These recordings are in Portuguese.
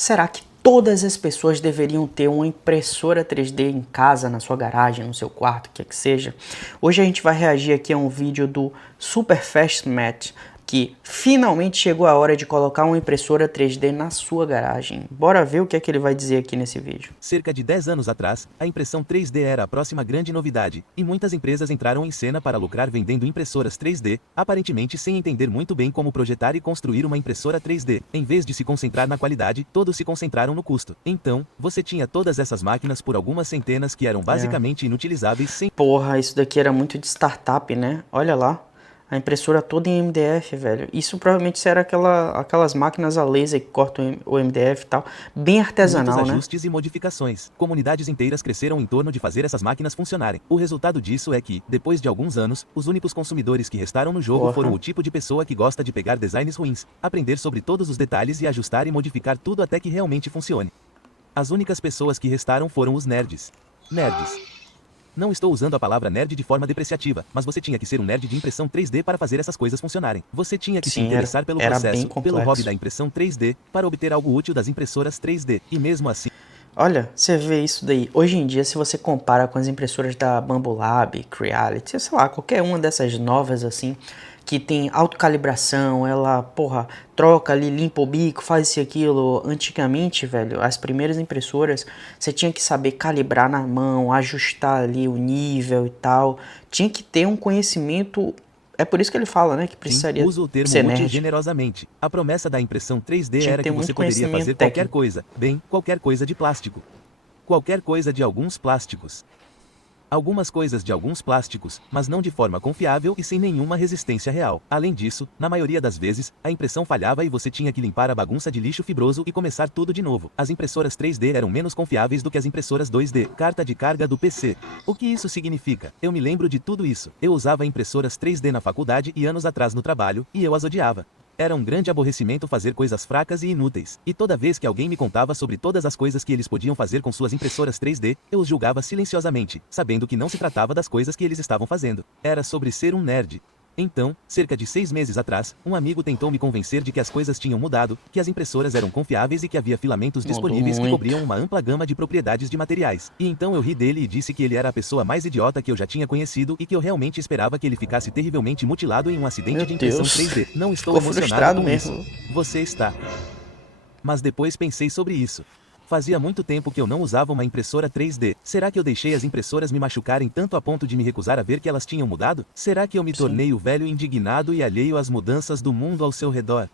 Será que todas as pessoas deveriam ter uma impressora 3D em casa, na sua garagem, no seu quarto, o que é que seja? Hoje a gente vai reagir aqui a um vídeo do SuperFastMat, que finalmente chegou a hora de colocar uma impressora 3D na sua garagem. Bora ver o que é que ele vai dizer aqui nesse vídeo. Cerca de 10 anos atrás, a impressão 3D era a próxima grande novidade, e muitas empresas entraram em cena para lucrar vendendo impressoras 3D, aparentemente sem entender muito bem como projetar e construir uma impressora 3D. Em vez de se concentrar na qualidade, todos se concentraram no custo. Então, você tinha todas essas máquinas por algumas centenas que eram basicamente inutilizáveis sem... Porra, isso daqui era muito de startup, né? Olha lá. A impressora toda em MDF, velho. Isso provavelmente era aquelas máquinas a laser que cortam o MDF e tal. Bem artesanal, muitos né? ajustes e modificações. Comunidades inteiras cresceram em torno de fazer essas máquinas funcionarem. O resultado disso é que, depois de alguns anos, os únicos consumidores que restaram no jogo foram o tipo de pessoa que gosta de pegar designs ruins, aprender sobre todos os detalhes e ajustar e modificar tudo até que realmente funcione. As únicas pessoas que restaram foram os nerds. Nerds. Não estou usando a palavra nerd de forma depreciativa, mas você tinha que ser um nerd de impressão 3D para fazer essas coisas funcionarem. Você tinha que se interessar pelo processo, pelo hobby da impressão 3D, para obter algo útil das impressoras 3D, e mesmo assim... Olha, você vê isso daí. Hoje em dia, se você compara com as impressoras da Bambolab, Creality, sei lá, qualquer uma dessas novas assim, que tem autocalibração, ela, porra, troca ali, limpa o bico, faz isso e aquilo. Antigamente, velho, as primeiras impressoras, você tinha que saber calibrar na mão, ajustar ali o nível e tal. Tinha que ter um conhecimento. É por isso que ele fala, né, que precisaria uso o termo ser útil nerd. generosamente. A promessa da impressão 3D Tinha era que você poderia fazer qualquer coisa, bem, qualquer coisa de plástico. Qualquer coisa de alguns plásticos. Algumas coisas de alguns plásticos, mas não de forma confiável e sem nenhuma resistência real. Além disso, na maioria das vezes, a impressão falhava e você tinha que limpar a bagunça de lixo fibroso e começar tudo de novo. As impressoras 3D eram menos confiáveis do que as impressoras 2D, carta de carga do PC. O que isso significa? Eu me lembro de tudo isso. Eu usava impressoras 3D na faculdade e anos atrás no trabalho, e eu as odiava. Era um grande aborrecimento fazer coisas fracas e inúteis. E toda vez que alguém me contava sobre todas as coisas que eles podiam fazer com suas impressoras 3D, eu os julgava silenciosamente, sabendo que não se tratava das coisas que eles estavam fazendo. Era sobre ser um nerd. Então, cerca de 6 meses atrás, um amigo tentou me convencer de que as coisas tinham mudado, que as impressoras eram confiáveis e que havia filamentos disponíveis que cobriam uma ampla gama de propriedades de materiais. E então eu ri dele e disse que ele era a pessoa mais idiota que eu já tinha conhecido e que eu realmente esperava que ele ficasse terrivelmente mutilado em um acidente de impressão 3D. Não estou emocionado com isso. Você está. Mas depois pensei sobre isso. Fazia muito tempo que eu não usava uma impressora 3D. Será que eu deixei as impressoras me machucarem tanto a ponto de me recusar a ver que elas tinham mudado? Será que eu me tornei o velho indignado e alheio às mudanças do mundo ao seu redor?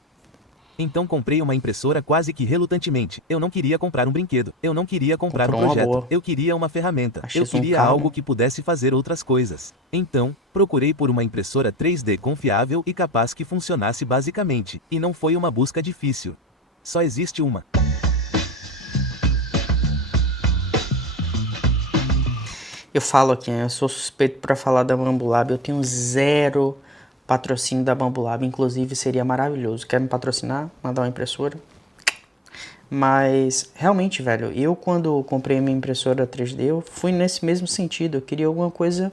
Então comprei uma impressora quase que relutantemente. Eu não queria comprar um brinquedo. Eu não queria comprar um projeto. Eu queria uma ferramenta. Eu queria algo que pudesse fazer outras coisas. Então, procurei por uma impressora 3D confiável e capaz que funcionasse basicamente. E não foi uma busca difícil. Só existe uma. Eu falo aqui, né? Eu sou suspeito para falar da Bambolab, eu tenho zero patrocínio da Bambolab, inclusive seria maravilhoso. Quer me patrocinar? Mandar uma impressora? Mas, realmente, velho, eu quando comprei minha impressora 3D, eu fui nesse mesmo sentido. Eu queria alguma coisa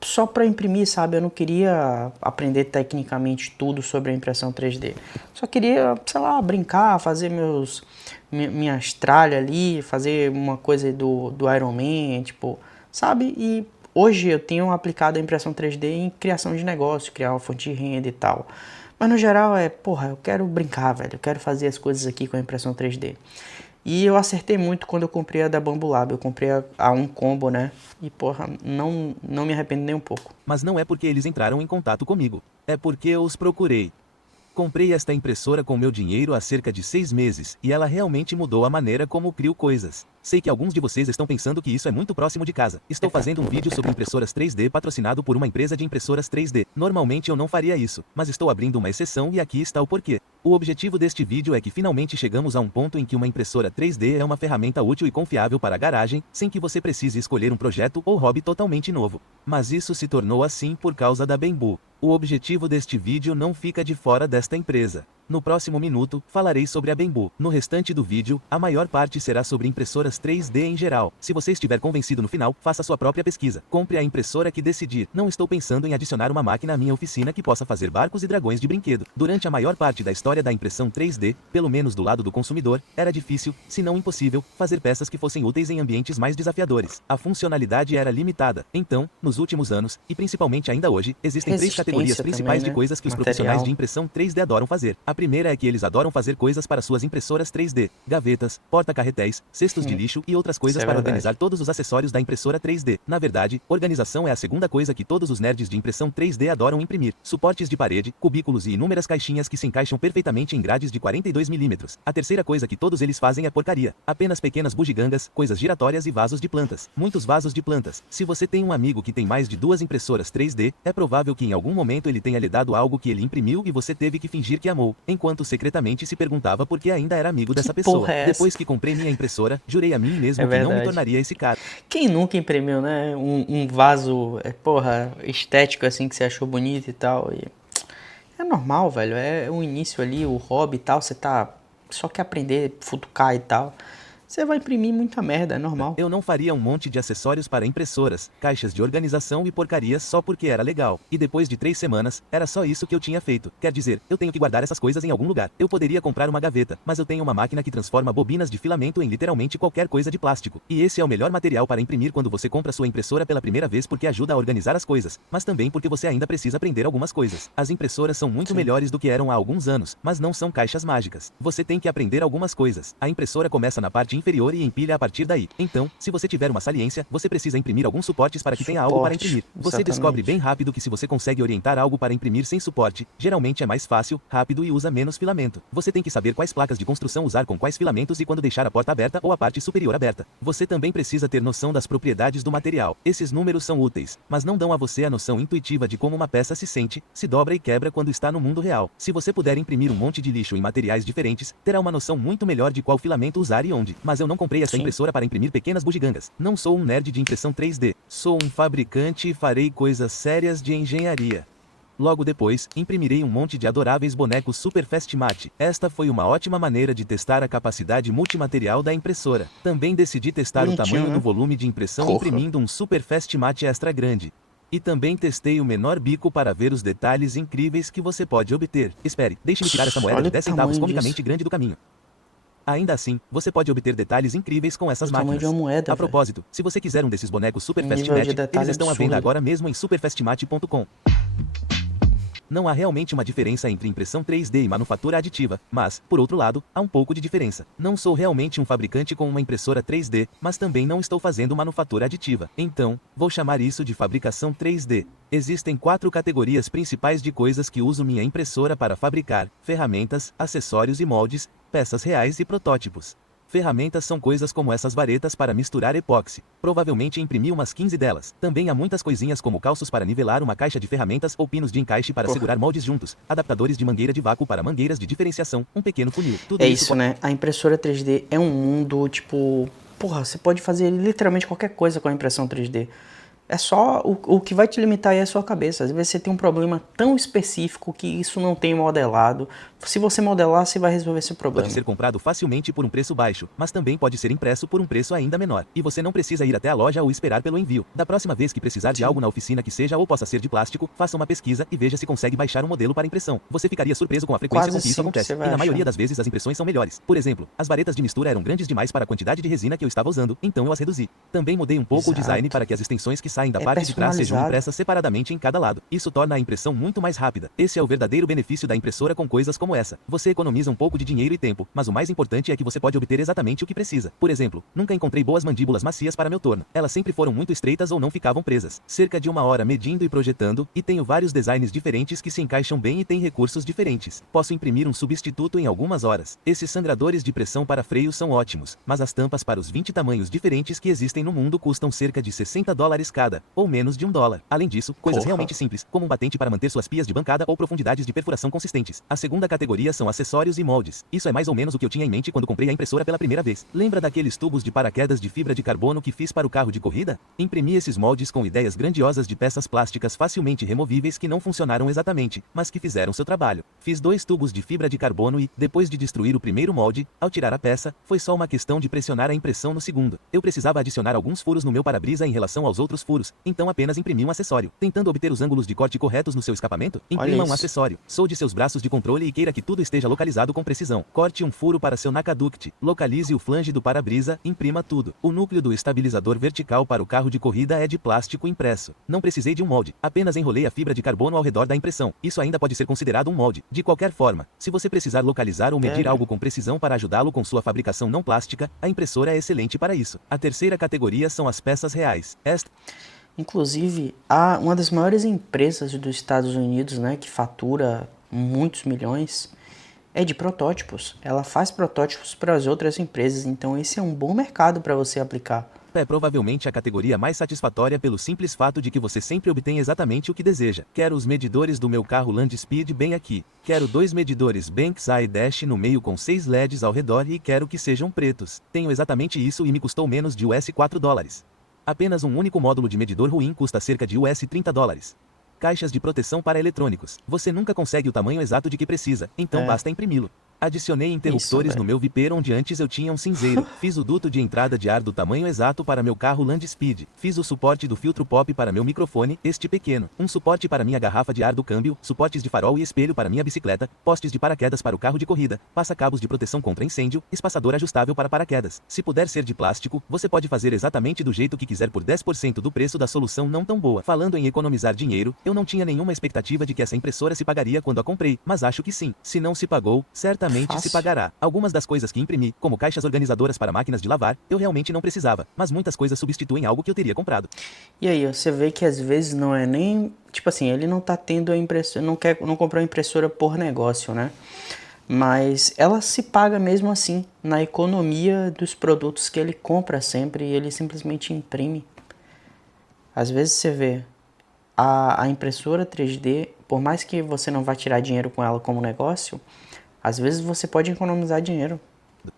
só para imprimir, sabe? Eu não queria aprender tecnicamente tudo sobre a impressão 3D. Só queria, sei lá, brincar, fazer minhas tralhas ali, fazer uma coisa do Iron Man, tipo, sabe? E hoje eu tenho aplicado a impressão 3D em criação de negócio, criar uma fonte de renda e tal. Mas no geral porra, eu quero brincar, velho. Eu quero fazer as coisas aqui com a impressão 3D. E eu acertei muito quando eu comprei a da Bambolab. Eu comprei a um combo, né? E, porra, não me arrependo nem um pouco. Mas não é porque eles entraram em contato comigo. É porque eu os procurei. Comprei esta impressora com meu dinheiro há cerca de 6 meses, e ela realmente mudou a maneira como crio coisas. Sei que alguns de vocês estão pensando que isso é muito próximo de casa. Estou fazendo um vídeo sobre impressoras 3D patrocinado por uma empresa de impressoras 3D. Normalmente eu não faria isso, mas estou abrindo uma exceção e aqui está o porquê. O objetivo deste vídeo é que finalmente chegamos a um ponto em que uma impressora 3D é uma ferramenta útil e confiável para a garagem, sem que você precise escolher um projeto ou hobby totalmente novo. Mas isso se tornou assim por causa da Bambu. O objetivo deste vídeo não fica de fora desta empresa. No próximo minuto, falarei sobre a Bembu. No restante do vídeo, a maior parte será sobre impressoras 3D em geral. Se você estiver convencido no final, faça sua própria pesquisa. Compre a impressora que decidir. Não estou pensando em adicionar uma máquina à minha oficina que possa fazer barcos e dragões de brinquedo. Durante a maior parte da história da impressão 3D, pelo menos do lado do consumidor, era difícil, se não impossível, fazer peças que fossem úteis em ambientes mais desafiadores. A funcionalidade era limitada. Então, nos últimos anos, e principalmente ainda hoje, existem três categorias principais de coisas que os profissionais de impressão 3D adoram fazer. A primeira é que eles adoram fazer coisas para suas impressoras 3D, gavetas, porta-carretéis, cestos de lixo e outras coisas para organizar todos os acessórios da impressora 3D. Na verdade, organização é a segunda coisa que todos os nerds de impressão 3D adoram imprimir. Suportes de parede, cubículos e inúmeras caixinhas que se encaixam perfeitamente em grades de 42 mm. A terceira coisa que todos eles fazem é porcaria. Apenas pequenas bugigangas, coisas giratórias e vasos de plantas. Muitos vasos de plantas. Se você tem um amigo que tem mais de 2 impressoras 3D, é provável que em algum momento ele tenha lhe dado algo que ele imprimiu e você teve que fingir que amou, enquanto secretamente se perguntava por que ainda era amigo dessa pessoa. Depois que comprei minha impressora, jurei a mim mesmo que não me tornaria esse cara. Quem nunca imprimiu, né? Um vaso, estético assim que você achou bonito e tal. E é normal, velho. É o início ali, o hobby e tal. Você só quer aprender, futucar e tal. Você vai imprimir muita merda, é normal. Eu não faria um monte de acessórios para impressoras, caixas de organização e porcarias só porque era legal. E depois de 3 semanas, era só isso que eu tinha feito. Quer dizer, eu tenho que guardar essas coisas em algum lugar. Eu poderia comprar uma gaveta, mas eu tenho uma máquina que transforma bobinas de filamento em literalmente qualquer coisa de plástico. E esse é o melhor material para imprimir quando você compra sua impressora pela primeira vez porque ajuda a organizar as coisas, mas também porque você ainda precisa aprender algumas coisas. As impressoras são muito melhores do que eram há alguns anos, mas não são caixas mágicas. Você tem que aprender algumas coisas. A impressora começa na parte inferior e empilha a partir daí. Então, se você tiver uma saliência, você precisa imprimir alguns suportes para que tenha algo para imprimir. Você descobre bem rápido que se você consegue orientar algo para imprimir sem suporte, geralmente é mais fácil, rápido e usa menos filamento. Você tem que saber quais placas de construção usar com quais filamentos e quando deixar a porta aberta ou a parte superior aberta. Você também precisa ter noção das propriedades do material. Esses números são úteis, mas não dão a você a noção intuitiva de como uma peça se sente, se dobra e quebra quando está no mundo real. Se você puder imprimir um monte de lixo em materiais diferentes, terá uma noção muito melhor de qual filamento usar e onde. Mas eu não comprei essa impressora para imprimir pequenas bugigangas. Não sou um nerd de impressão 3D. Sou um fabricante e farei coisas sérias de engenharia. Logo depois, imprimirei um monte de adoráveis bonecos Super Fast Mate. Esta foi uma ótima maneira de testar a capacidade multimaterial da impressora. Também decidi testar o tamanho do volume de impressão imprimindo um Super Fast Mate extra grande. E também testei o menor bico para ver os detalhes incríveis que você pode obter. Espere, deixe-me tirar essa moeda de 10 centavos comicamente grande do caminho. Ainda assim, você pode obter detalhes incríveis com essas máquinas. Moeda, a propósito, se você quiser um desses bonecos Super Fast Mate, eles estão à venda agora mesmo em superfastmate.com. Não há realmente uma diferença entre impressão 3D e manufatura aditiva, mas, por outro lado, há um pouco de diferença. Não sou realmente um fabricante com uma impressora 3D, mas também não estou fazendo manufatura aditiva. Então, vou chamar isso de fabricação 3D. Existem 4 categorias principais de coisas que uso minha impressora para fabricar: ferramentas, acessórios e moldes, peças reais e protótipos. Ferramentas são coisas como essas varetas para misturar epóxi. Provavelmente imprimi umas 15 delas. Também há muitas coisinhas como calços para nivelar uma caixa de ferramentas ou pinos de encaixe para segurar moldes juntos, adaptadores de mangueira de vácuo para mangueiras de diferenciação, um pequeno funil. Tudo isso, né? A impressora 3D é um mundo, tipo... você pode fazer literalmente qualquer coisa com a impressão 3D. É só o que vai te limitar aí é a sua cabeça. Às vezes você tem um problema tão específico que isso não tem modelado. Se você modelar, você vai resolver esse problema. Pode ser comprado facilmente por um preço baixo, mas também pode ser impresso por um preço ainda menor. E você não precisa ir até a loja ou esperar pelo envio. Da próxima vez que precisar de algo na oficina que seja ou possa ser de plástico, faça uma pesquisa e veja se consegue baixar um modelo para impressão. Você ficaria surpreso com a frequência com que isso acontece. E na maioria das vezes as impressões são melhores. Por exemplo, as varetas de mistura eram grandes demais para a quantidade de resina que eu estava usando, então eu as reduzi. Também mudei um pouco o design para que as extensões que saem da parte de trás sejam impressas separadamente em cada lado. Isso torna a impressão muito mais rápida. Esse é o verdadeiro benefício da impressora com coisas como essa. Você economiza um pouco de dinheiro e tempo, mas o mais importante é que você pode obter exatamente o que precisa. Por exemplo, nunca encontrei boas mandíbulas macias para meu torno. Elas sempre foram muito estreitas ou não ficavam presas. Cerca de 1 hora medindo e projetando, e tenho vários designs diferentes que se encaixam bem e têm recursos diferentes. Posso imprimir um substituto em algumas horas. Esses sangradores de pressão para freios são ótimos, mas as tampas para os 20 tamanhos diferentes que existem no mundo custam cerca de $60 cada, ou menos de $1. Além disso, coisas realmente simples, como um batente para manter suas pias de bancada ou profundidades de perfuração consistentes. A segunda categoria categoria são acessórios e moldes. Isso é mais ou menos o que eu tinha em mente quando comprei a impressora pela primeira vez. Lembra daqueles tubos de paraquedas de fibra de carbono que fiz para o carro de corrida? Imprimi esses moldes com ideias grandiosas de peças plásticas facilmente removíveis que não funcionaram exatamente, mas que fizeram seu trabalho. Fiz 2 tubos de fibra de carbono e, depois de destruir o primeiro molde, ao tirar a peça, foi só uma questão de pressionar a impressão no segundo. Eu precisava adicionar alguns furos no meu para-brisa em relação aos outros furos, então apenas imprimi um acessório. Tentando obter os ângulos de corte corretos no seu escapamento, imprima um acessório. Solde seus braços de controle e queira que tudo esteja localizado com precisão. Corte um furo para seu Nakaduct. Localize o flange do para-brisa, imprima tudo. O núcleo do estabilizador vertical para o carro de corrida é de plástico impresso. Não precisei de um molde, apenas enrolei a fibra de carbono ao redor da impressão. Isso ainda pode ser considerado um molde. De qualquer forma, se você precisar localizar ou medir algo com precisão para ajudá-lo com sua fabricação não plástica, a impressora é excelente para isso. A terceira categoria são as peças reais. Inclusive, uma das maiores empresas dos Estados Unidos, né, que fatura muitos milhões, é de protótipos. Ela faz protótipos para as outras empresas, então esse é um bom mercado para você aplicar. É provavelmente a categoria mais satisfatória pelo simples fato de que você sempre obtém exatamente o que deseja. Quero os medidores do meu carro Land Speed bem aqui. Quero 2 medidores Bankside Dash no meio com 6 LEDs ao redor e quero que sejam pretos. Tenho exatamente isso e me custou menos de $4. Apenas um único módulo de medidor ruim custa cerca de $30. Caixas de proteção para eletrônicos. Você nunca consegue o tamanho exato de que precisa, então basta imprimi-lo. Adicionei interruptores no meu Viper onde antes eu tinha um cinzeiro. Fiz o duto de entrada de ar do tamanho exato para meu carro Land Speed. Fiz o suporte do filtro pop para meu microfone, este pequeno. Um suporte para minha garrafa de ar do câmbio, suportes de farol e espelho para minha bicicleta, postes de paraquedas para o carro de corrida, passa-cabos de proteção contra incêndio, espaçador ajustável para paraquedas. Se puder ser de plástico, você pode fazer exatamente do jeito que quiser por 10% do preço da solução não tão boa. Falando em economizar dinheiro, eu não tinha nenhuma expectativa de que essa impressora se pagaria quando a comprei, mas acho que sim. Se não se pagou, certamente se pagará. Algumas das coisas que imprimi, como caixas organizadoras para máquinas de lavar, eu realmente não precisava, mas muitas coisas substituem algo que eu teria comprado. E aí, você vê que às vezes não é nem, tipo assim, ele não tá tendo a impressora, não comprou a impressora por negócio, né? Mas ela se paga mesmo assim, na economia dos produtos que ele compra sempre e ele simplesmente imprime. Às vezes você vê a impressora 3D, por mais que você não vá tirar dinheiro com ela como negócio, às vezes você pode economizar dinheiro.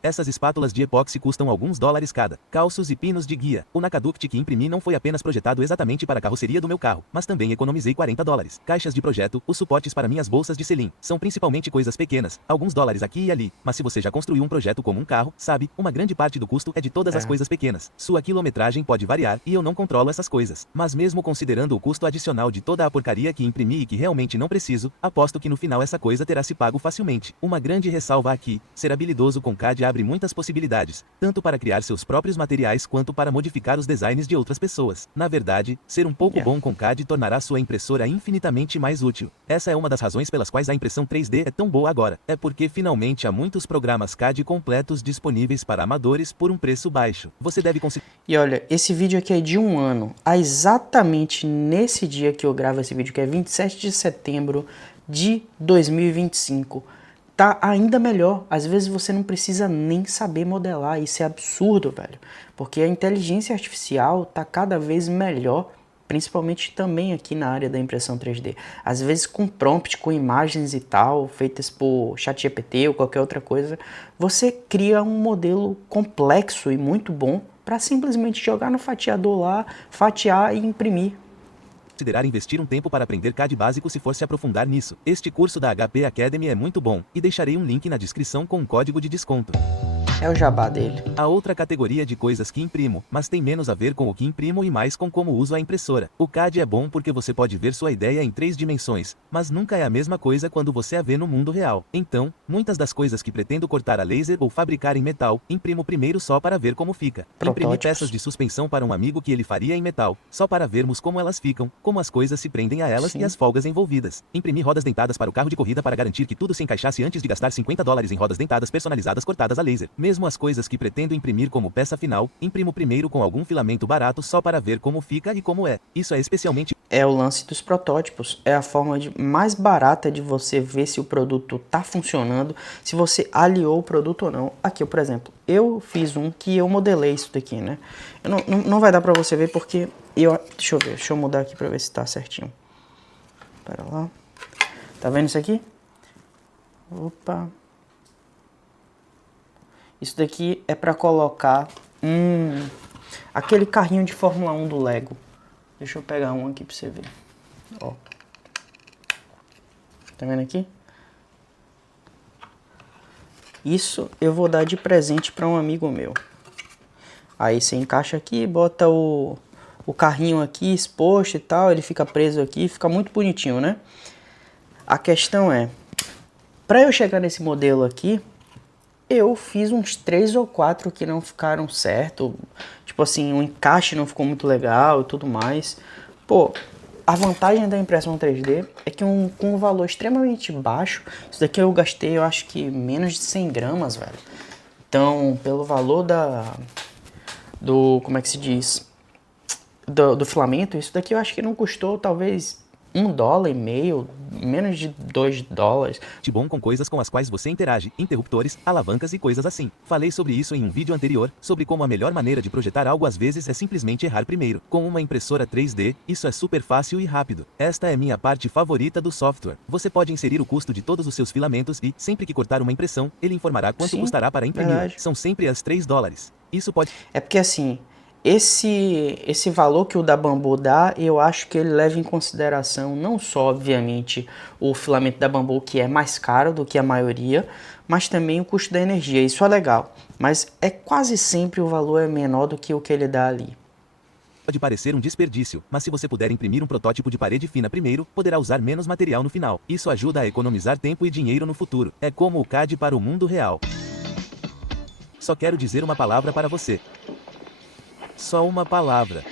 Essas espátulas de epóxi custam alguns dólares cada. Calços e pinos de guia. O Nakaduct que imprimi não foi apenas projetado exatamente para a carroceria do meu carro, mas também economizei $40. Caixas de projeto, os suportes para minhas bolsas de selim. São principalmente coisas pequenas, alguns dólares aqui e ali, mas se você já construiu um projeto como um carro, sabe, uma grande parte do custo é de todas as coisas pequenas. Sua quilometragem pode variar e eu não controlo essas coisas. Mas mesmo considerando o custo adicional de toda a porcaria que imprimi e que realmente não preciso, aposto que no final essa coisa terá se pago facilmente. Uma grande ressalva aqui, ser habilidoso com CAD abre muitas possibilidades, tanto para criar seus próprios materiais quanto para modificar os designs de outras pessoas. Na verdade, ser um pouco bom com CAD tornará sua impressora infinitamente mais útil. Essa é uma das razões pelas quais a impressão 3D é tão boa agora. É porque finalmente há muitos programas CAD completos disponíveis para amadores por um preço baixo. Você deve conseguir. E olha, esse vídeo aqui é de um ano. Exatamente nesse dia que eu gravo esse vídeo, que é 27 de setembro de 2025. Tá ainda melhor. Às vezes você não precisa nem saber modelar. Isso é absurdo, velho. Porque a inteligência artificial tá cada vez melhor, principalmente também aqui na área da impressão 3D. Às vezes com prompt, com imagens e tal, feitas por ChatGPT ou qualquer outra coisa, você cria um modelo complexo e muito bom para simplesmente jogar no fatiador lá, fatiar e imprimir. Considerar investir um tempo para aprender CAD básico se for se aprofundar nisso. Este curso da HP Academy é muito bom, e deixarei um link na descrição com um código de desconto. É o jabá dele. A outra categoria de coisas que imprimo, mas tem menos a ver com o que imprimo e mais com como uso a impressora. O CAD é bom porque você pode ver sua ideia em 3 dimensões, mas nunca é a mesma coisa quando você a vê no mundo real. Então, muitas das coisas que pretendo cortar a laser ou fabricar em metal, imprimo primeiro só para ver como fica. Imprimi peças de suspensão para um amigo que ele faria em metal, só para vermos como elas ficam, como as coisas se prendem a elas e as folgas envolvidas. Imprimi rodas dentadas para o carro de corrida para garantir que tudo se encaixasse antes de gastar $50 em rodas dentadas personalizadas cortadas a laser. Mesmo as coisas que pretendo imprimir como peça final, imprimo primeiro com algum filamento barato só para ver como fica e como é. Isso é especialmente... É o lance dos protótipos. É a forma mais barata de você ver se o produto tá funcionando, se você aliou o produto ou não. Aqui, por exemplo, eu fiz um que eu modelei isso daqui, né? Não vai dar pra você ver porque... Deixa eu ver, deixa eu mudar aqui pra ver se tá certinho. Pera lá. Tá vendo isso aqui? Opa. Isso daqui é para colocar aquele carrinho de Fórmula 1 do Lego. Deixa eu pegar um aqui para você ver. Ó. Tá vendo aqui? Isso eu vou dar de presente para um amigo meu. Aí você encaixa aqui, bota o carrinho aqui exposto e tal, ele fica preso aqui, fica muito bonitinho, né? A questão é, para eu chegar nesse modelo aqui, eu fiz uns 3 ou 4 que não ficaram certo. Tipo assim, o encaixe não ficou muito legal e tudo mais. Pô, a vantagem da impressão 3D é que com um valor extremamente baixo, isso daqui eu gastei, eu acho que menos de 100 gramas, velho. Então, pelo valor como é que se diz? Do filamento, isso daqui eu acho que não custou talvez $1,50, menos de $2. De bom com coisas com as quais você interage, interruptores, alavancas e coisas assim. Falei sobre isso em um vídeo anterior, sobre como a melhor maneira de projetar algo às vezes é simplesmente errar primeiro. Com uma impressora 3D, isso é super fácil e rápido. Esta é minha parte favorita do software. Você pode inserir o custo de todos os seus filamentos e, sempre que cortar uma impressão, ele informará quanto custará para imprimir. Verdade. São sempre as $3. Isso pode... É porque assim, esse valor que o da Bambu dá, eu acho que ele leva em consideração não só, obviamente, o filamento da Bambu, que é mais caro do que a maioria, mas também o custo da energia. Isso é legal, mas é quase sempre o valor é menor do que o que ele dá ali. Pode parecer um desperdício, mas se você puder imprimir um protótipo de parede fina primeiro, poderá usar menos material no final. Isso ajuda a economizar tempo e dinheiro no futuro. É como o CAD para o mundo real. Só quero dizer uma palavra para você. Só uma palavra.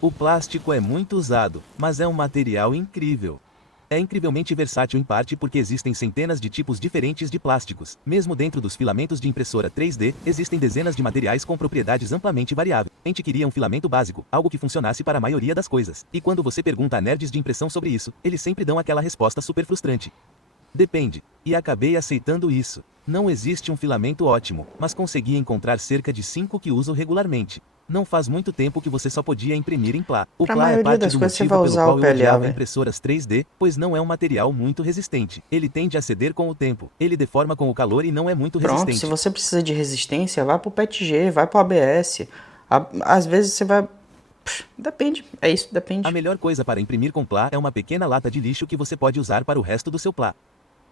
O plástico é muito usado, mas é um material incrível. É incrivelmente versátil em parte porque existem centenas de tipos diferentes de plásticos. Mesmo dentro dos filamentos de impressora 3D, existem dezenas de materiais com propriedades amplamente variáveis. A gente queria um filamento básico, algo que funcionasse para a maioria das coisas. E quando você pergunta a nerds de impressão sobre isso, eles sempre dão aquela resposta super frustrante. Depende. E acabei aceitando isso. Não existe um filamento ótimo, mas consegui encontrar cerca de 5 que uso regularmente. Não faz muito tempo que você só podia imprimir em PLA. O PLA é parte do motivo pelo qual eu odiava impressoras 3D, pois não é um material muito resistente. Ele tende a ceder com o tempo. Ele deforma com o calor e não é muito resistente. Pronto, se você precisa de resistência, vai pro PETG, vai pro ABS. Às vezes você vai... Depende, é isso, depende. A melhor coisa para imprimir com PLA é uma pequena lata de lixo que você pode usar para o resto do seu PLA.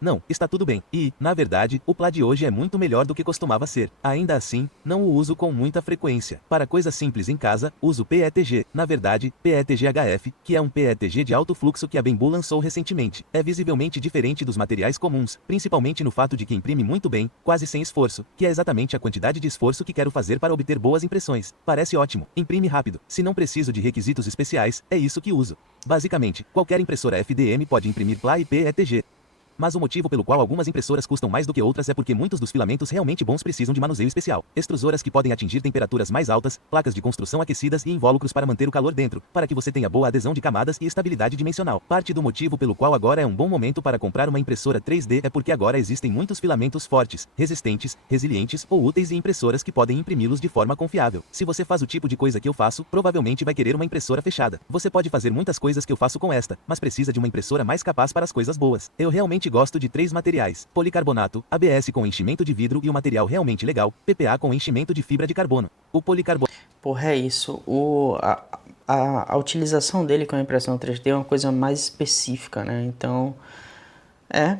Não, está tudo bem. E, na verdade, o PLA de hoje é muito melhor do que costumava ser. Ainda assim, não o uso com muita frequência. Para coisas simples em casa, uso PETG, na verdade, PETG-HF, que é um PETG de alto fluxo que a Bambu lançou recentemente. É visivelmente diferente dos materiais comuns, principalmente no fato de que imprime muito bem, quase sem esforço, que é exatamente a quantidade de esforço que quero fazer para obter boas impressões. Parece ótimo. Imprime rápido. Se não preciso de requisitos especiais, é isso que uso. Basicamente, qualquer impressora FDM pode imprimir PLA e PETG. Mas o motivo pelo qual algumas impressoras custam mais do que outras é porque muitos dos filamentos realmente bons precisam de manuseio especial. Extrusoras que podem atingir temperaturas mais altas, placas de construção aquecidas e invólucros para manter o calor dentro, para que você tenha boa adesão de camadas e estabilidade dimensional. Parte do motivo pelo qual agora é um bom momento para comprar uma impressora 3D é porque agora existem muitos filamentos fortes, resistentes, resilientes ou úteis e impressoras que podem imprimi-los de forma confiável. Se você faz o tipo de coisa que eu faço, provavelmente vai querer uma impressora fechada. Você pode fazer muitas coisas que eu faço com esta, mas precisa de uma impressora mais capaz para as coisas boas. Eu realmente gosto de 3 materiais: policarbonato, ABS com enchimento de vidro e o material realmente legal, PPA com enchimento de fibra de carbono. O policarbonato... Porra, é isso. A utilização dele com a impressão 3D é uma coisa mais específica, né? Então,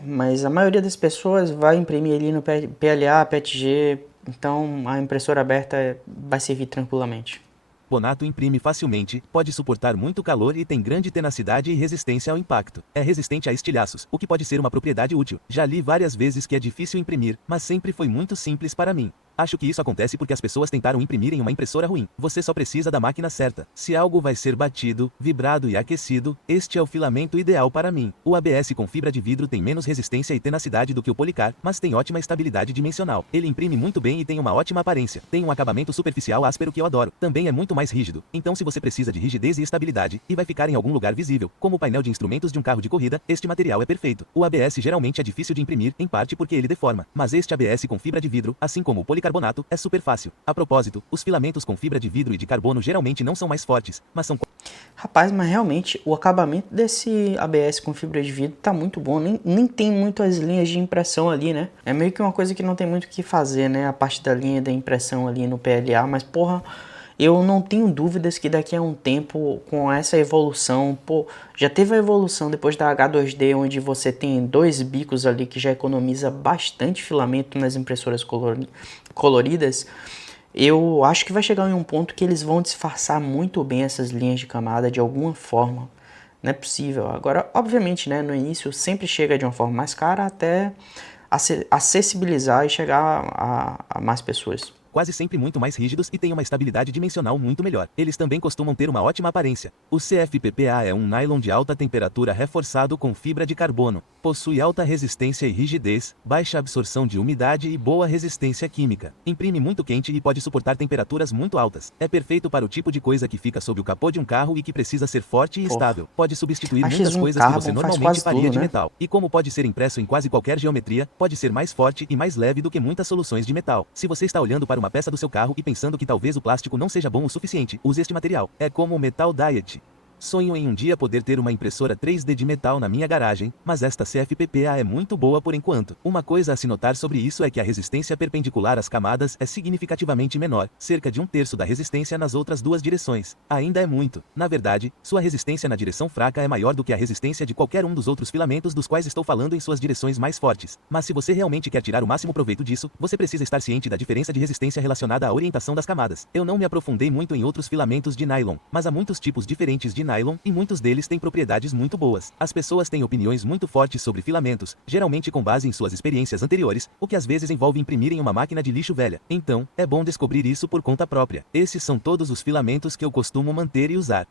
mas a maioria das pessoas vai imprimir ali no PLA, PETG, então a impressora aberta vai servir tranquilamente. Policarbonato imprime facilmente, pode suportar muito calor e tem grande tenacidade e resistência ao impacto. É resistente a estilhaços, o que pode ser uma propriedade útil. Já li várias vezes que é difícil imprimir, mas sempre foi muito simples para mim. Acho que isso acontece porque as pessoas tentaram imprimir em uma impressora ruim. Você só precisa da máquina certa. Se algo vai ser batido, vibrado e aquecido, este é o filamento ideal para mim. O ABS com fibra de vidro tem menos resistência e tenacidade do que o Policar, mas tem ótima estabilidade dimensional. Ele imprime muito bem e tem uma ótima aparência. Tem um acabamento superficial áspero que eu adoro. Também é muito mais rígido. Então se você precisa de rigidez e estabilidade, e vai ficar em algum lugar visível, como o painel de instrumentos de um carro de corrida, este material é perfeito. O ABS geralmente é difícil de imprimir, em parte porque ele deforma. Mas este ABS com fibra de vidro, assim como o policarbonato, é super fácil. A propósito, os filamentos com fibra de vidro e de carbono geralmente não são mais fortes, mas são... Rapaz, mas realmente o acabamento desse ABS com fibra de vidro tá muito bom, nem tem muitas linhas de impressão ali, né? É meio que uma coisa que não tem muito o que fazer, né? A parte da linha da impressão ali no PLA, mas porra, eu não tenho dúvidas que daqui a um tempo, com essa evolução, pô, já teve a evolução depois da H2D, onde você tem dois bicos ali que já economiza bastante filamento nas impressoras coloridas. Eu acho que vai chegar em um ponto que eles vão disfarçar muito bem essas linhas de camada de alguma forma. Não é possível. Agora, obviamente, né, no início sempre chega de uma forma mais cara até acessibilizar e chegar a mais pessoas. Quase sempre muito mais rígidos e têm uma estabilidade dimensional muito melhor. Eles também costumam ter uma ótima aparência. O CFPPA é um nylon de alta temperatura reforçado com fibra de carbono. Possui alta resistência e rigidez, baixa absorção de umidade e boa resistência química. Imprime muito quente e pode suportar temperaturas muito altas. É perfeito para o tipo de coisa que fica sob o capô de um carro e que precisa ser forte e estável. Pode substituir muitas coisas que você normalmente faria de metal. E como pode ser impresso em quase qualquer geometria, pode ser mais forte e mais leve do que muitas soluções de metal. Se você está olhando para uma peça do seu carro e pensando que talvez o plástico não seja bom o suficiente, use este material. É como o Metal Diet. Sonho em um dia poder ter uma impressora 3D de metal na minha garagem, mas esta CFPPA é muito boa por enquanto. Uma coisa a se notar sobre isso é que a resistência perpendicular às camadas é significativamente menor, cerca de 1/3 da resistência nas outras duas direções. Ainda é muito. Na verdade, sua resistência na direção fraca é maior do que a resistência de qualquer um dos outros filamentos dos quais estou falando em suas direções mais fortes. Mas se você realmente quer tirar o máximo proveito disso, você precisa estar ciente da diferença de resistência relacionada à orientação das camadas. Eu não me aprofundei muito em outros filamentos de nylon, mas há muitos tipos diferentes de nylon e muitos deles têm propriedades muito boas. As pessoas têm opiniões muito fortes sobre filamentos, geralmente com base em suas experiências anteriores, o que às vezes envolve imprimir em uma máquina de lixo velha. Então, é bom descobrir isso por conta própria. Esses são todos os filamentos que eu costumo manter e usar.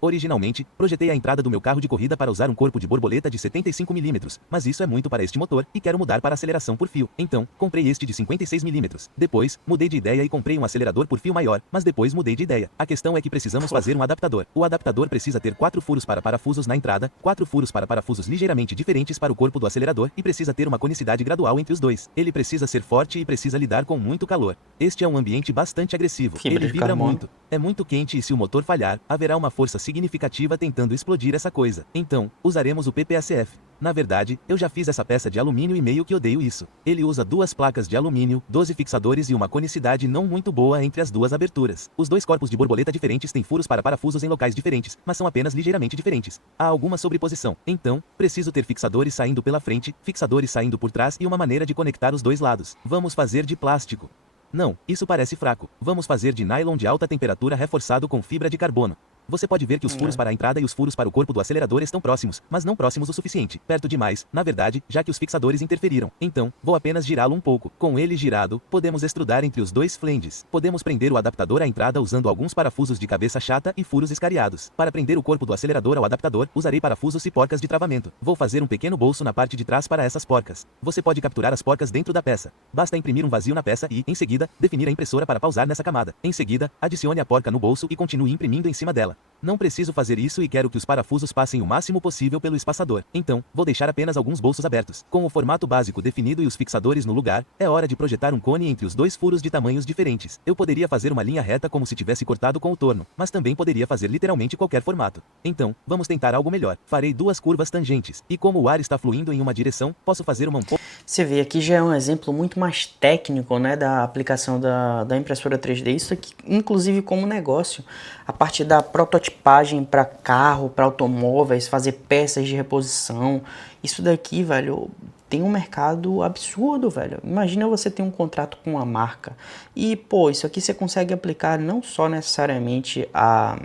Originalmente, projetei a entrada do meu carro de corrida para usar um corpo de borboleta de 75 mm, mas isso é muito para este motor e quero mudar para aceleração por fio. Então, comprei este de 56 mm. Depois, mudei de ideia e comprei um acelerador por fio maior, mas depois mudei de ideia. A questão é que precisamos fazer um adaptador. O adaptador precisa ter 4 furos para parafusos na entrada, 4 furos para parafusos ligeiramente diferentes para o corpo do acelerador e precisa ter uma conicidade gradual entre os dois. Ele precisa ser forte e precisa lidar com muito calor. Este é um ambiente bastante agressivo. Ele vibra muito. É muito quente e se o motor falhar, haverá uma força significativa tentando explodir essa coisa. Então, usaremos o PPACF. Na verdade, eu já fiz essa peça de alumínio e meio que odeio isso. Ele usa 2 placas de alumínio, 12 fixadores e uma conicidade não muito boa entre as duas aberturas. Os dois corpos de borboleta diferentes têm furos para parafusos em locais diferentes, mas são apenas ligeiramente diferentes. Há alguma sobreposição. Então, preciso ter fixadores saindo pela frente, fixadores saindo por trás e uma maneira de conectar os dois lados. Vamos fazer de plástico. Não, isso parece fraco. Vamos fazer de nylon de alta temperatura reforçado com fibra de carbono. Você pode ver que os furos para a entrada e os furos para o corpo do acelerador estão próximos, mas não próximos o suficiente. Perto demais, na verdade, já que os fixadores interferiram. Então, vou apenas girá-lo um pouco. Com ele girado, podemos estrudar entre os dois flanges. Podemos prender o adaptador à entrada usando alguns parafusos de cabeça chata e furos escariados. Para prender o corpo do acelerador ao adaptador, usarei parafusos e porcas de travamento. Vou fazer um pequeno bolso na parte de trás para essas porcas. Você pode capturar as porcas dentro da peça. Basta imprimir um vazio na peça e, em seguida, definir a impressora para pausar nessa camada. Em seguida, adicione a porca no bolso e continue imprimindo em cima dela. Não preciso fazer isso e quero que os parafusos passem o máximo possível pelo espaçador. Então, vou deixar apenas alguns bolsos abertos. Com o formato básico definido e os fixadores no lugar, é hora de projetar um cone entre os dois furos de tamanhos diferentes. Eu poderia fazer uma linha reta como se tivesse cortado com o torno, mas também poderia fazer literalmente qualquer formato. Então, vamos tentar algo melhor. Farei 2 curvas tangentes, e como o ar está fluindo em uma direção, posso fazer uma... Você vê, aqui já é um exemplo muito mais técnico, né, da aplicação da impressora 3D. Isso aqui, inclusive como negócio, a parte da prototipagem para carro, para automóveis, fazer peças de reposição. Isso daqui, velho, tem um mercado absurdo, velho. Imagina você ter um contrato com uma marca e, pô, isso aqui você consegue aplicar não só necessariamente a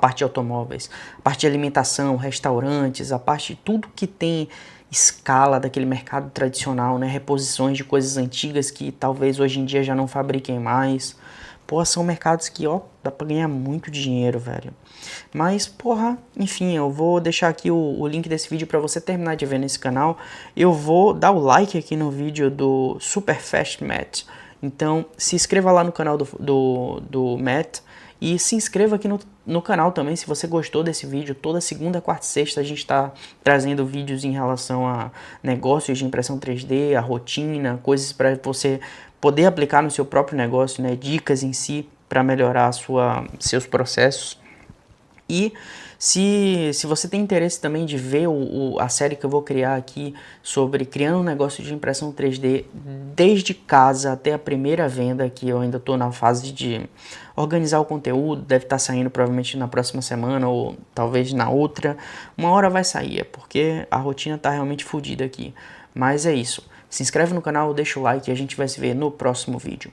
parte de automóveis, a parte de alimentação, restaurantes, a parte de tudo que tem escala daquele mercado tradicional, né? Reposições de coisas antigas que talvez hoje em dia já não fabriquem mais. Pô, são mercados que, ó, dá pra ganhar muito dinheiro, velho. Mas, porra, enfim, eu vou deixar aqui o link desse vídeo pra você terminar de ver nesse canal. Eu vou dar o like aqui no vídeo do Super Fast Matt. Então, se inscreva lá no canal do Matt. E se inscreva aqui no canal também se você gostou desse vídeo. Toda segunda, quarta e sexta a gente está trazendo vídeos em relação a negócios de impressão 3D, a rotina, coisas para você poder aplicar no seu próprio negócio, né? Dicas em si. para melhorar seus processos. E se você tem interesse também de ver a série que eu vou criar aqui sobre criando um negócio de impressão 3D desde casa até a primeira venda, que eu ainda estou na fase de organizar o conteúdo, deve estar saindo provavelmente na próxima semana ou talvez na outra, uma hora vai sair, porque a rotina está realmente fodida aqui. Mas é isso, se inscreve no canal, deixa o like e a gente vai se ver no próximo vídeo.